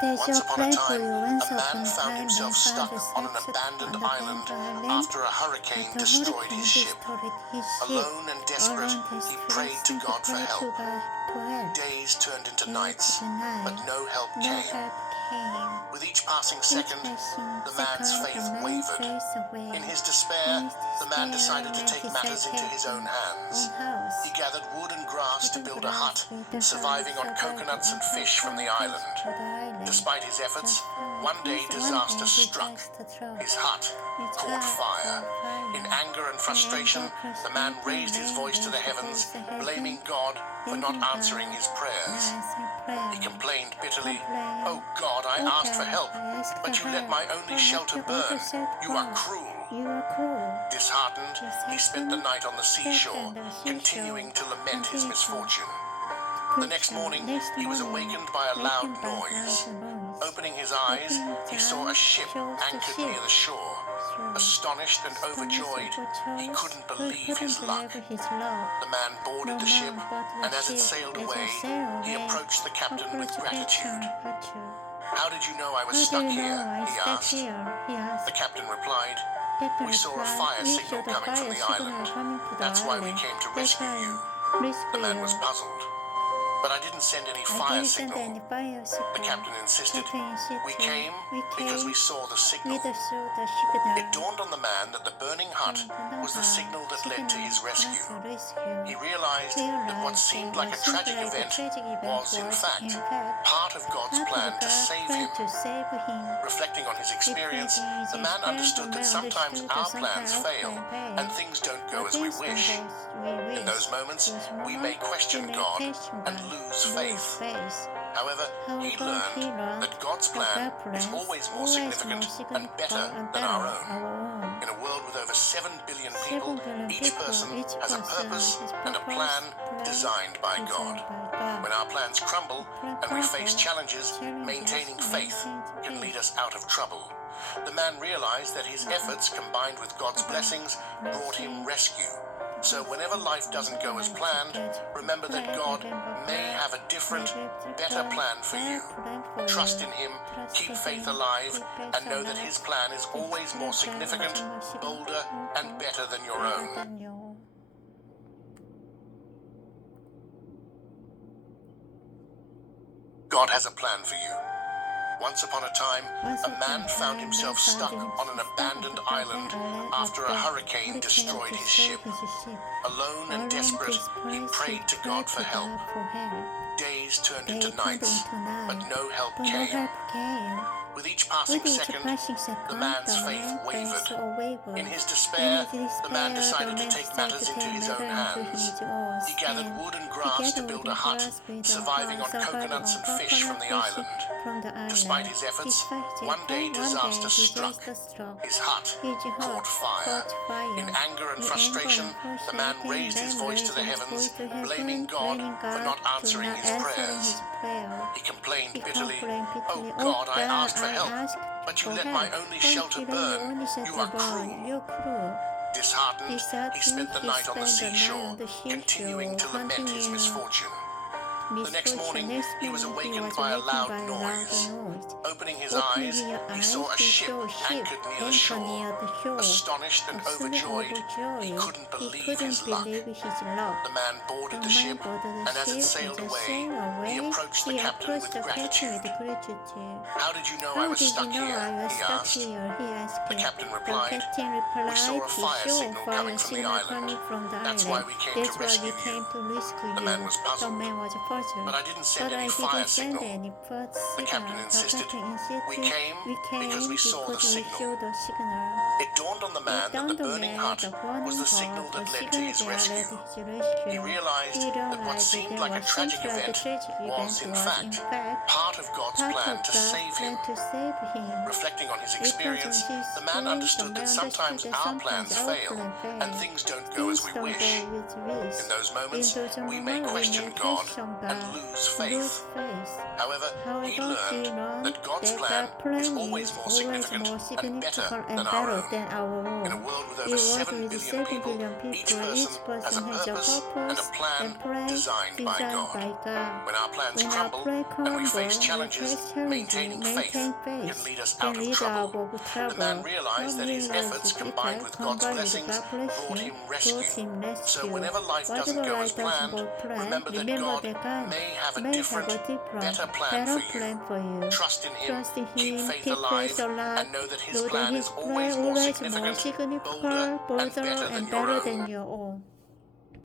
Once your upon a plan for time, you. Once a upon man a found time, himself stuck on an abandoned island after a hurricane destroyed his ship. Alone and desperate, he prayed to God for help. Days turned into nights, but no help came. With each passing second, the man's faith wavered. In his despair, the man decided to take matters into his own hands. He gathered wood and grass to build a hut, surviving on coconuts and fish from the island. Despite his efforts, one day disaster struck. His hut caught fire. In anger and frustration, the man raised his voice to the heavens, blaming God for not answering his prayers. He complained bitterly, "Oh God, I asked for help, but you let my only shelter burn. You are cruel." Disheartened, he spent the night on the seashore, continuing to lament his misfortune. The next morning, he was awakened by a loud noise. Opening his eyes, he saw a ship anchored near the shore. Astonished and overjoyed, he couldn't believe his luck. The man boarded the ship, and as it sailed away, he approached the captain with gratitude. "How did you know I was stuck here?" he asked. The captain replied, "We saw a fire signal coming from the island. That's why we came to rescue you." The man was puzzled. "But I didn't send any fire signal." The captain insisted. "We came because we saw the signal." It dawned on the man that the burning hut was the signal that led to his rescue. He realized that what seemed like a tragic event was, in fact, part of God's plan to save him. Reflecting on his experience, the man understood that sometimes our plans fail and things don't go as we wish. In those moments, we may question God and lose faith. However, he learned that God's plan is always more significant and better than our own. In a world with over 7 billion people, each person has a purpose and a plan designed by God. When our plans crumble and we face challenges, maintaining faith can lead us out of trouble. The man realized that his efforts combined with God's blessings brought him rescue. So whenever life doesn't go as planned, remember that God may have a different, better plan for you. Trust in Him, keep faith alive, and know that His plan is always more significant, bolder, and better than your own. God has a plan for you. Once upon a time, a man found himself stuck on an abandoned island after a hurricane destroyed his ship. Alone and desperate, he prayed to God for help. Days turned into nights, but no help came. With each passing second, the man's faith wavered. In his despair, the man decided to take matters into his own hands. He gathered wood and grass to build a hut, surviving on coconuts and fish from the island. Despite his efforts, one day disaster struck. His hut caught fire. In anger and frustration, the man raised his voice to the heavens, blaming God for not answering his prayers. He complained bitterly, "Oh God, I asked for help, but you let my only shelter burn. You are cruel." Disheartened, he spent the night on the seashore, continuing to lament his misfortune. The next morning, he was awakened by a loud noise. Opening his eyes, he saw a ship anchored near the shore. Astonished and overjoyed, he couldn't believe his luck. The man boarded the ship, and as it sailed away, he approached the captain with gratitude. "How did you know I was stuck here?" he asked. The captain replied, "We saw a fire signal coming from the island. That's why we came to rescue you." The man was puzzled. "But I didn't send any fire signal." The captain insisted. "We came because we saw the signal." It dawned on the man that the burning hut was the signal that led to his rescue. He realized that what seemed like a tragic event was, in fact, part of God's plan to save him. Reflecting on his experience, the man understood that sometimes our plans fail and things don't go as we wish. In those moments, we may question God and lose faith. However, he learned that God's plan is always more significant and better than our own. In a world with over 7 billion people, each person has a purpose and a plan designed by God. When our plans crumble and we face challenges, face challenges, maintain faith, can lead out of trouble. The man realized that his efforts combined with God's blessings brought him rescue. So whenever life doesn't go as planned, remember that God may have a different, better plan for you. Trust in Him, keep faith alive, and know that His plan is always more significant, bolder, and better than your own.